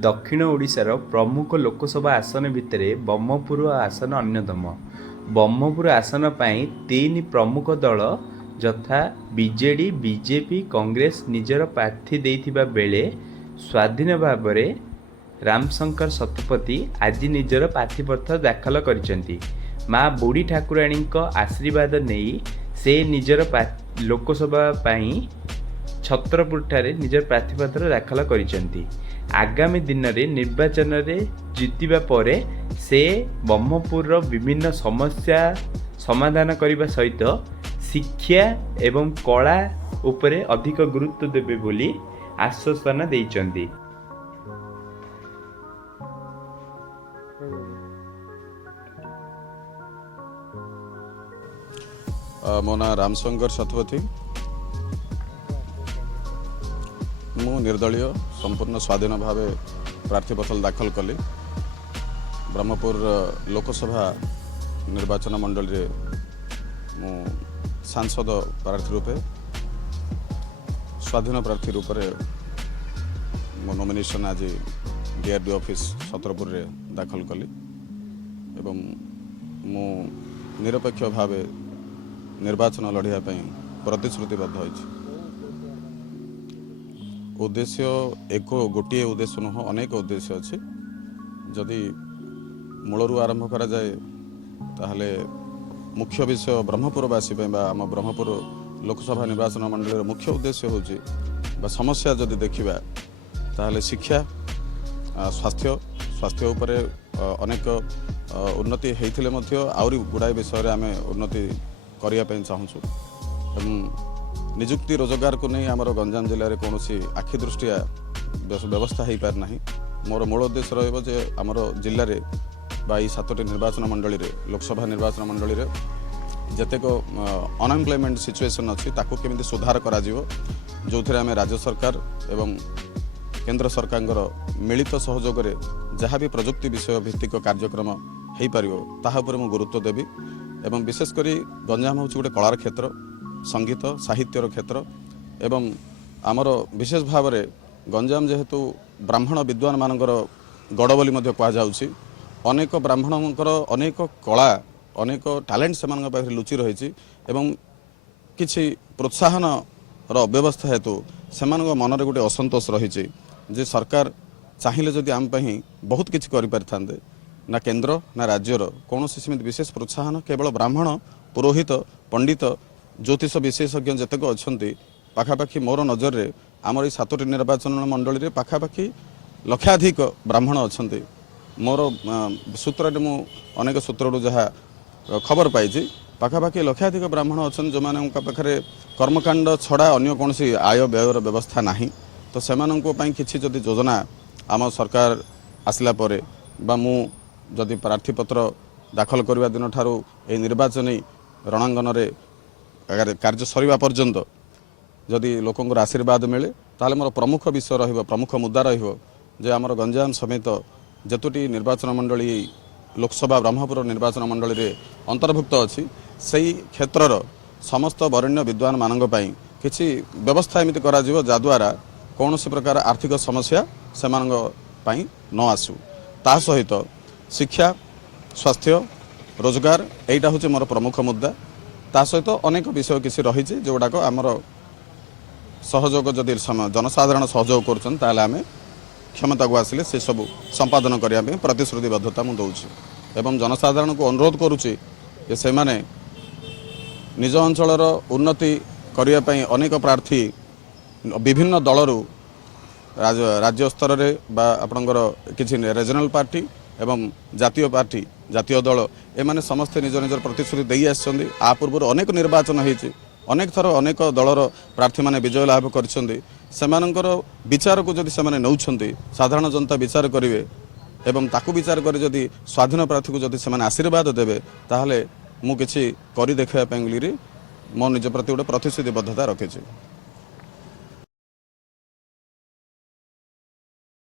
दक्षिण ओडिशार प्रमुख लोकसभा आसन भितर ब्रह्मपुर आसन अन्यतम। ब्रह्मपुर आसन पाई तीन प्रमुख दल यथा बीजेडी, बीजेपी, कांग्रेस निजर प्रार्थी देइथिबा बेले स्वाधीन भाव रामशंकर शतपथी आज निजर प्रार्थीपत्र दाखल करिसेंती। माँ बुढ़ी ठाकुराणी आशीर्वाद नहीं से निजर लोकसभा पाई छत्रपुर ठारे निजर प्रार्थीपत्र दाखल करिसेंती। आगामी दिन में निर्वाचन रे जीतिबा परे से ब्रह्मपुर विभिन्न समस्या समाधान करने सहित शिक्षा एवं कला उपरे अधिक गुरुत्व देबे बोली आश्वासन देइचंती। मो ना रामशंकर शतपथी। मु निर्दलीय संपूर्ण स्वाधीन भाव प्रार्थीपत्र दाखल कली। ब्रह्मपुर लोकसभा निर्वाचन मंडल रे मु सांसद प्रार्थी रूपे स्वाधीन प्रार्थी रूप से मो नॉमिनेशन आज डीआरडी ऑफिस छत्रपुर रे दाखल कली एवं मु निरपेक्ष भाव निर्वाचन लड़िया प्रतिश्रुतिबद्ध होइछि। उद्देश्य एक गोटे उद्देश्य नुह अनेक उद्देश्य अच्छी। जदि मूलरू आरंभ करा जाए ताहले मुख्य विषय ब्रह्मपुरवासी आम ब्रह्मपुर लोकसभा निर्वाचन मंडल मुख्य उद्देश्य होची समस्या जदि देखिबा ताहले शिक्षा, स्वास्थ्य स्वास्थ्य उपरे अनेक उन्नति होइथिले मध्य आउरी गुड़ाए विषय रे आमे उन्नति करिया पे चाहूँ। निजुक्ति रोजगार को नहीं आमर गंजाम जिले में कौन आखि दृष्टिया व्यवस्था हो पार ना। मोर मूल उद्देश्य रे आमर जिले में बाई 7टी निर्वाचन मंडली रे लोकसभा निर्वाचन मंडली रे जतेक अनएम्प्लॉयमेंट सिचुएशन अच्छी ताकू केमिति सुधार करा जिवो, जो थे आम राज्य सरकार एवं केंद्र सरकार मिलित सहयोग रे जहाँ भी प्रजुक्ति विषय भित्तिक कार्यक्रम हो पारिबो ताहा उपरे मु गुरुत्व देवी। एवं विशेषकर गंजाम हूँ गोटे कलार क्षेत्र, संगीत साहित्यर क्षेत्र एवं आमर विशेष भाव में गंजाम जेहेतु ब्राह्मण विद्वान मानकर गड़ बोली मध्य कहुच्छी। अनेक ब्राह्मणकर अनेक कला अनेक टैलेंट से पाखे लुचि रही एवं किछि प्रोत्साहन अव्यवस्था हेतु से मनरे गोटे असंतोष रही जे सरकार चाहिए जदि आम बहुत किछि करि परिथांते ना केंद्र ना राज्यर कौन सेमती विशेष प्रोत्साहन केवल ब्राह्मण पुरोहित पंडित ज्योतिष विशेषज्ञ जतक अच्छा पाखापाखि मोर नजर रे आमर 7टी निर्वाचन मंडली रे पाखापाखि लक्षाधिक ब्राह्मण अच्छा। मोर सूत्र मु अनेक सूत्र जहाँ खबर पाई पाखापाखि लक्षाधिक ब्राह्मण अच्छा जो मान पाखे कर्मकांड छड़ा अन्य कौन आय व्ययर व्यवस्था ना। तो से किसी जदि योजना आम सरकार आसला परे बा मु जदि प्रार्थीपत्र दाखल करने दिन ठारू ए निर्वाचनी रणांगन रे कार्य सरीबा पर्यंत जदि लोकंर आशीर्वाद मिले ताले मोर प्रमुख विषय रहिबो, प्रमुख मुद्दा रहिबो जे आमर गंजाम समेत जतोटी निर्वाचन मंडली लोकसभा ब्रह्मपुर निर्वाचन मंडली रे अंतर्भुक्त अच्छी सही क्षेत्रर समस्त वरेण्य विद्वान मानक पई किछि व्यवस्था एमिति करा जिवो जाद्वारा कौन प्रकार आर्थिक समस्या से न आसू। ता सहित शिक्षा, स्वास्थ्य, रोजगार एटा हूँ मोर प्रमुख मुद्दा। ता सहित अनेक विषय किसी रही जोड़ाक आमर सहयोग जदि जनसाधारण सहयोग करें क्षमता को आसिले से सब संपादन करने प्रतिश्रुतिबद्धता मुझे दूसरी एवं जनसाधारण को अनुरोध करुच्ची से माने निज अंचलर उन्नति करने अनेक प्रार्थी विभिन्न दलरू राज्य स्तर रे बा आपणकर किछि रीजनल पार्टी एवं जातीय पार्टी जातीय दल एमाने समस्ते निज निजर प्रतिश्रुति दे आछन्ती। आ पूर्व अनेक निर्वाचन होइछि, अनेक थर अनेक दलर प्रार्थी माने विजय लाभ करछन्ती। सेमानकर विचार को जदि सेमाने नौछन्ती साधारण जनता विचार करिवे एवं ताकू विचार करी जदि स्वाधीन प्रार्थी को जदि सेमाने आशीर्वाद देबे ताहले मु किछि करि देखैया पेंगली रे मो निज प्रति गोटे प्रतिश्रुतिबद्धता रखिछि।